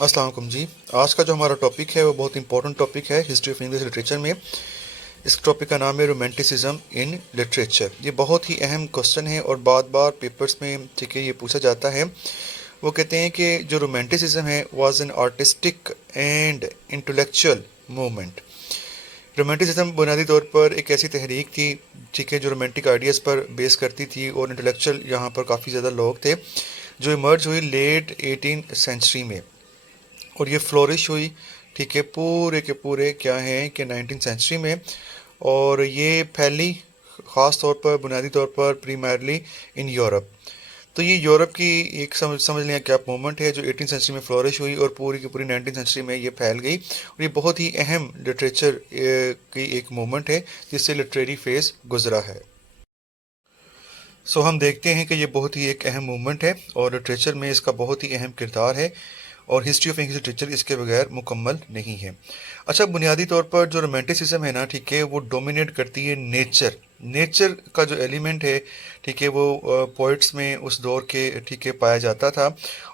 अस्सलाम वालेकुम जी। आज का जो हमारा टॉपिक है वो बहुत इंपॉर्टेंट टॉपिक है हिस्ट्री ऑफ इंग्लिश लिटरेचर में। इस टॉपिक का नाम है रोमांटिसिज्म इन लिटरेचर। ये बहुत ही अहम क्वेश्चन है और बार बार पेपर्स में ठीक है ये पूछा जाता है। वो कहते हैं कि जो रोमांटिसिज्म है was an artistic and intellectual movement. Romanticism बुनियादी तौर पर एक ऐसी तहरीक थी ठीक है जो रोमांटिक आइडियाज़ पर बेस करती थी और इंटेलेक्चुअल यहाँ पर काफ़ी ज़्यादा लोग थे जो इमर्ज हुई लेट 18th सेंचुरी में और ये फ्लोरिश हुई ठीक है पूरे के पूरे क्या है कि 19th सेंचुरी में। और ये फैली ख़ास तौर पर बुनियादी तौर पर प्रीमायरली इन यूरोप। तो ये यूरोप की एक समझ लें क्या मूवमेंट है जो 18th सेंचुरी में फ्लोरिश हुई और पूरी की पूरी 19th सेंचुरी में ये फैल गई और ये बहुत ही अहम लिटरेचर की एक मूवमेंट है जिससे लिटरेरी फेज़ गुजरा है। हम देखते हैं कि ये बहुत ही एक अहम मूवमेंट है और लिटरेचर में इसका बहुत ही अहम किरदार है और हिस्ट्री ऑफ इंग्लिश लिटरेचर इसके बगैर मुकम्मल नहीं है। अच्छा, बुनियादी तौर पर जो रोमांटिसिज्म है ना ठीक है वो डोमिनेट करती है नेचर। नेचर का जो एलिमेंट है ठीक है वो पोइट्स में उस दौर के ठीक है पाया जाता था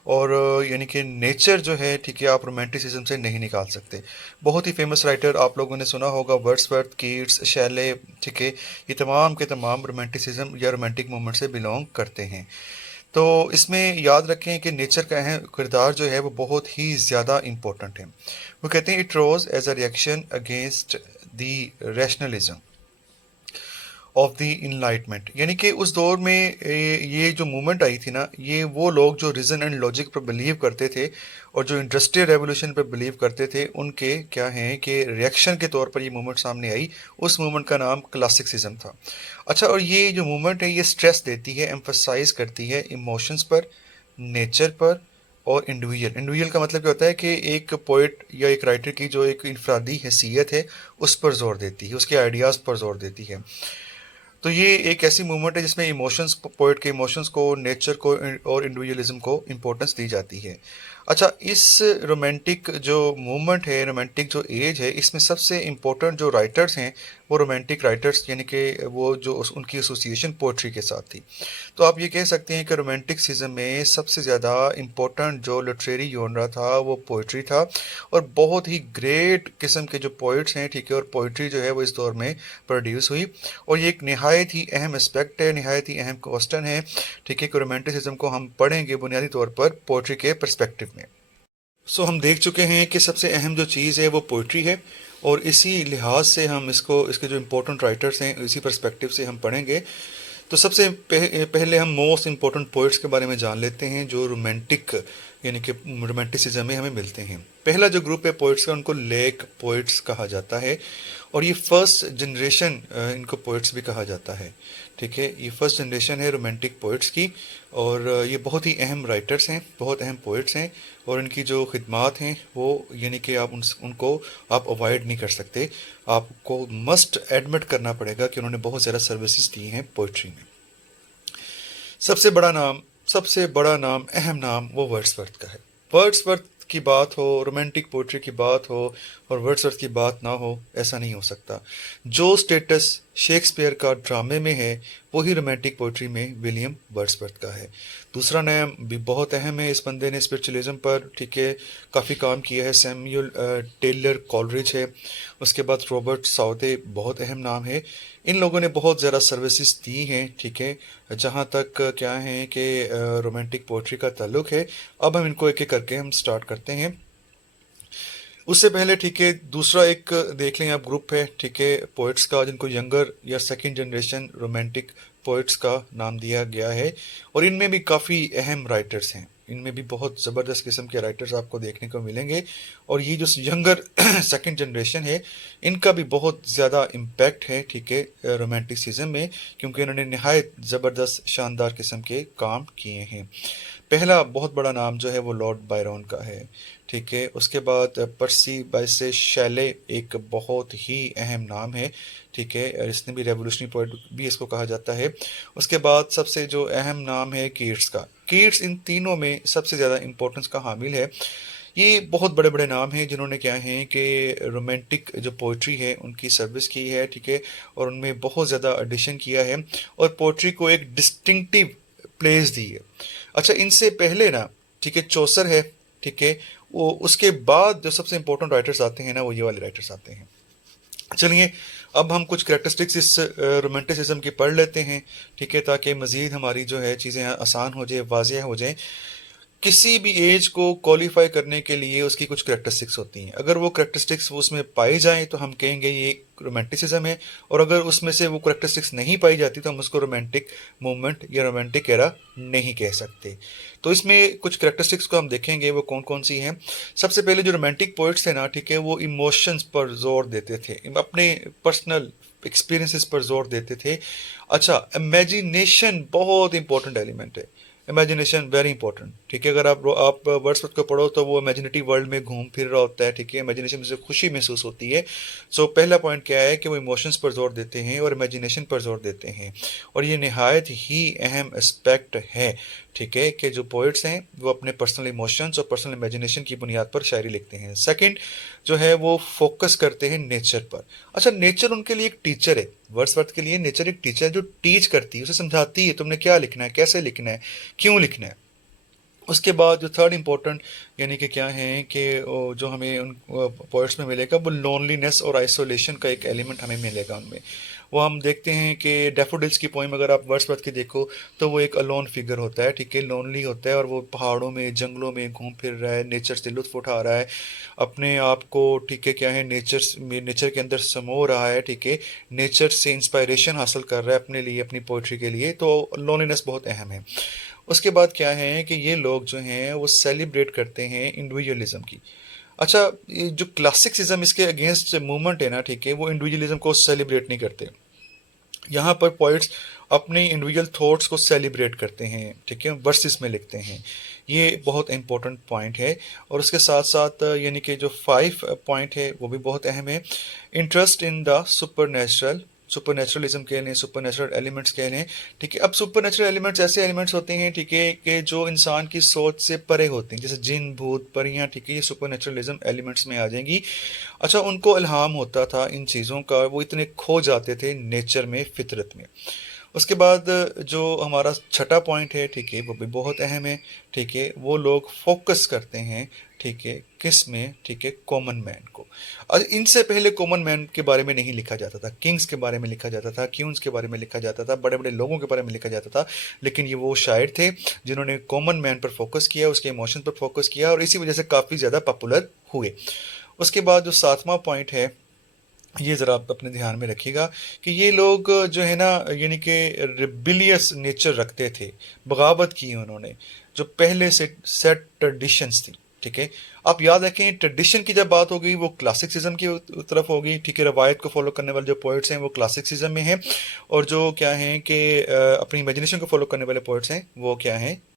और यानी कि नेचर जो है ठीक है आप रोमांटिसिज्म से नहीं निकाल सकते। बहुत ही फेमस राइटर आप लोगों ने सुना होगा वर्ड्सवर्थ, कीट्स, शैले ठीक है ये तमाम के तमाम रोमांटिसिज्म या रोमांटिक मूवमेंट से बिलोंग करते हैं। तो इसमें याद रखें कि नेचर का अहम किरदार जो है वो बहुत ही ज़्यादा इम्पोर्टेंट है। वो कहते हैं it rose as a reaction against the rationalism of the enlightenment. यानी कि उस दौर में ये जो मूवमेंट आई थी ना ये वो लोग जो रीज़न एंड लॉजिक पर बिलीव करते थे और जो इंडस्ट्रियल रेवोल्यूशन पर बिलीव करते थे उनके क्या हैं कि रिएक्शन के तौर पर ये मूवमेंट सामने आई। उस मूवमेंट का नाम क्लासिसिज्म था। अच्छा, और ये जो मूवमेंट है ये स्ट्रेस देती है, एम्फसाइज करती है इमोशंस पर, नेचर पर और इंडिविजुअल का मतलब क्या होता है कि एक पोइट या एक राइटर की जो एक इनफरादी हैसियत है उस पर जोर देती है, उसके आइडियाज़ पर जोर देती है। तो ये एक ऐसी मूवमेंट है जिसमें इमोशंस, पोइट के इमोशंस को, नेचर को और इंडिविजुअलिज्म को इम्पोर्टेंस दी जाती है। अच्छा, इस रोमांटिक जो मूवमेंट है, रोमांटिक जो एज है, इसमें सबसे इम्पोर्टेंट जो राइटर्स हैं वो रोमांटिक राइटर्स यानी कि वो जो उनकी एसोसिएशन पोइट्री के साथ थी। तो आप ये कह सकते हैं कि रोमांटिसिज्म में सबसे ज़्यादा इम्पोर्टेंट जो लिटरेरी जॉनरा था वो पोइट्री था और बहुत ही ग्रेट किस्म के जो पोइट्स हैं ठीक है और पोइट्री जो है वो इस दौर में प्रोड्यूस हुई। और ये एक नहायत ही अहम एस्पेक्ट है, नहायत ही अहम क्वेश्चन है ठीक है कि रोमांटिसिज्म को हम पढ़ेंगे बुनियादी तौर पर पोइट्री के पर्सपेक्टिव में। हम देख चुके हैं कि सबसे अहम जो चीज़ है वो पोइट्री है और इसी लिहाज से हम इसको, इसके जो इम्पोर्टेंट राइटर्स हैं इसी पर्सपेक्टिव से हम पढ़ेंगे। तो सबसे पहले हम मोस्ट इम्पोर्टेंट पोइट्स के बारे में जान लेते हैं जो रोमांटिक यानी कि रोमांटिसिज्म में हमें मिलते हैं। पहला जो ग्रुप है पोइट्स का उनको लेक पोइट्स कहा जाता है और ये फर्स्ट जनरेशन इनको पोइट्स भी कहा जाता है ठीक है। ये फर्स्ट जनरेशन है रोमांटिक पोइट्स की और ये बहुत ही अहम राइटर्स हैं, बहुत अहम पोइट्स हैं और इनकी जो खिदमात हैं वो यानी कि आप उनको आप अवॉइड नहीं कर सकते। आपको मस्ट एडमिट करना पड़ेगा कि उन्होंने बहुत ज़्यादा सर्विसेज दी हैं पोइट्री में। सबसे बड़ा नाम, सबसे बड़ा नाम, अहम नाम वो वर्ड्सवर्थ का है। वर्ड्सवर्थ की बात हो, रोमांटिक पोइट्री की बात हो और वर्ड्सवर्थ की बात ना हो, ऐसा नहीं हो सकता। जो स्टेटस शेक्सपियर का ड्रामे में है वही रोमांटिक पोइट्री में विलियम वर्ड्सवर्थ का है। दूसरा नाम भी बहुत अहम है, इस बंदे ने स्पिरिचुअलिज्म पर ठीक है काफ़ी काम किया है, सैमुअल टेलर कॉलरिज है। उसके बाद रॉबर्ट साउथे बहुत अहम नाम है। इन लोगों ने बहुत ज़्यादा सर्विसेज दी हैं ठीक है जहाँ तक क्या है कि रोमांटिक पोइट्री का ताल्लुक है। अब हम इनको एक एक करके हम स्टार्ट करते हैं। उससे पहले ठीक है दूसरा एक देख लें आप ग्रुप है ठीक है पोइट्स का जिनको यंगर या सेकंड जनरेशन रोमांटिक पोइट्स का नाम दिया गया है और इनमें भी काफ़ी अहम राइटर्स हैं। इनमें भी बहुत ज़बरदस्त किस्म के राइटर्स आपको देखने को मिलेंगे और ये जो यंगर सेकंड जनरेशन है इनका भी बहुत ज़्यादा इम्पैक्ट है ठीक है रोमांटिसिज्म में, क्योंकि इन्होंने नहायत ज़बरदस्त शानदार किस्म के काम किए हैं। पहला बहुत बड़ा नाम जो है वो लॉर्ड बायरन का है ठीक है। उसके बाद पर्सी बायसे शैले एक बहुत ही अहम नाम है ठीक है और इसने भी रेवोल्यूशनरी पोएट भी इसको कहा जाता है। उसके बाद सबसे जो अहम नाम है कीट्स का। कीट्स इन तीनों में सबसे ज़्यादा इम्पोर्टेंस का हामिल है। ये बहुत बड़े बड़े नाम हैं जिन्होंने क्या है कि रोमांटिक जो पोइट्री है उनकी सर्विस की है ठीक है और उनमें बहुत ज़्यादा एडिशन किया है और पोइट्री को एक डिस्टिंक्टिव प्लेस दी है। अच्छा, इनसे पहले ना ठीक है चौसर है ठीक है? वो उसके बाद जो सबसे इम्पोर्टेंट राइटर्स आते हैं ना, वो ये वाले राइटर्स आते हैं। चलिए, अब हम कुछ कैरेक्टरिस्टिक्स इस रोमांटिसिज्म की पढ़ लेते हैं, ठीक है? ताकि मज़ीद हमारी जो है चीज़ें आसान हो जाए, वाज़िह हो जाएँ। किसी भी एज को क्वालिफाई करने के लिए उसकी कुछ कैरेक्टरिस्टिक्स होती हैं। अगर वो कैरेक्टरिस्टिक्स उसमें पाई जाएँ तो हम कहेंगे ये रोमांटिसिज्म है, और अगर उसमें से वो कैरेक्टरिस्टिक्स नहीं पाई जाती तो हम उसको रोमांटिक मूवमेंट या रोमांटिक एरा नहीं कह सकते। तो इसमें कुछ कैरेक्टरिस्टिक्स को हम देखेंगे, वो कौन-कौन सी हैं। सबसे पहले जो रोमांटिक पोएट्स थे ना, ठीक है, वो इमोशंस पर ज़ोर देते थे, अपने पर्सनल एक्सपीरियंसेस पर ज़ोर देते थे। अच्छा, इमेजिनेशन बहुत इंपॉर्टेंट एलिमेंट है। इमेजिनेशन वेरी इंपॉर्टेंट, ठीक है? अगर आप वर्ड्सवर्थ को पढ़ो तो वो इमेजिनेटिव वर्ल्ड में घूम फिर रहा होता है, ठीक है? इमेजिनेशन से खुशी महसूस होती है। सो पहला पॉइंट क्या है कि वो इमोशंस पर जोर देते हैं और इमेजिनेशन पर जोर देते हैं, और ये नहायत ही अहम एस्पेक्ट है, ठीक है? कि जो पोइट्स हैं वो अपने पर्सनल इमोशंस और पर्सनल इमेजिनेशन की बुनियाद पर शायरी लिखते हैं। सेकंड जो है वो फोकस करते हैं नेचर पर। अच्छा, नेचर उनके लिए एक टीचर है। वर्ड्सवर्थ के लिए नेचर एक टीचर है जो टीच करती है, उसे समझाती है तुमने क्या लिखना है, कैसे लिखना है, क्यों लिखना है। उसके बाद जो थर्ड इम्पोर्टेंट यानी कि क्या है कि जो हमें उन पोइट्स में मिलेगा, वो लोनलीनेस और आइसोलेशन का एक एलिमेंट हमें मिलेगा उनमें। वो हम देखते हैं कि डैफोडिल्स की पोइम अगर आप वर्ड्सवर्थ की देखो तो वो एक अलोन फिगर होता है, ठीक है? लोनली होता है और वो पहाड़ों में, जंगलों में घूम फिर रहा है, नेचर से लुत्फ उठा रहा है अपने आप को, ठीक है? क्या है, नेचर के अंदर समो रहा है, ठीक है? नेचर से इंस्पायरेशन हासिल कर रहा है अपने लिए, अपनी पोइट्री के लिए। तो लोनलीनेस बहुत अहम है। उसके बाद क्या है कि ये लोग जो हैं वो सेलिब्रेट करते हैं इंडिविजुअलिज्म की। अच्छा, ये जो क्लासिक्सिज्म इसके अगेंस्ट मूवमेंट है ना, ठीक है, वो इंडिविजुअलिज्म को सेलिब्रेट नहीं करते। यहाँ पर पोइट्स अपने इंडिविजुअल थॉट्स को सेलिब्रेट करते हैं, ठीक है, वर्सेस में लिखते हैं। ये बहुत इंपॉर्टेंट पॉइंट है। और उसके साथ साथ यानी कि जो 5 पॉइंट है वो भी बहुत अहम है। Interest in the super naturalism कह लें, सुपर नेचुरल एलिमेंट्स कह लें, ठीक है? अब सुपर नेचुरल एलिमेंट्स ऐसे एलिमेंट्स होते हैं, ठीक है, कि जो इंसान की सोच से परे होते हैं, जैसे जिन, भूत, परियां, ठीक है, ये सुपर नेचुरलिज्म एलिमेंट्स में आ जाएंगी। अच्छा, उनको इल्हाम होता था इन चीज़ों का, वो इतने खो जाते थे नेचर में, फितरत में। उसके बाद जो हमारा छठा पॉइंट है, ठीक है, वो भी बहुत अहम है, ठीक है? वो लोग फोकस करते हैं, ठीक है, किस में, ठीक है, कॉमन मैन को। और इनसे पहले कॉमन मैन के बारे में नहीं लिखा जाता था, किंग्स के बारे में लिखा जाता था, क्यून्स के बारे में लिखा जाता था, बड़े बड़े लोगों के बारे में लिखा जाता था। लेकिन ये वो शायर थे जिन्होंने कॉमन मैन पर फोकस किया, उसके इमोशन पर फोकस किया, और इसी वजह से काफ़ी ज़्यादा पॉपुलर हुए। उसके बाद जो सातवां पॉइंट है, ये ज़रा आप अपने ध्यान में रखिएगा कि ये लोग जो है ना, यानी कि रिबिलियस नेचर रखते थे। बगावत की उन्होंने, जो पहले से सेट ट्रेडिशंस थी, ठीक है? आप याद रखें, ट्रेडिशन की जब बात होगी वो क्लासिक्सिज्म की तरफ होगी, ठीक है? रवायत को फॉलो करने वाले जो पोइट्स हैं वो क्लासिक्सिज्म में हैं, और जो क्या हैं कि अपनी इमेजिनेशन को फॉलो करने वाले पोइट्स हैं वो क्या हैं,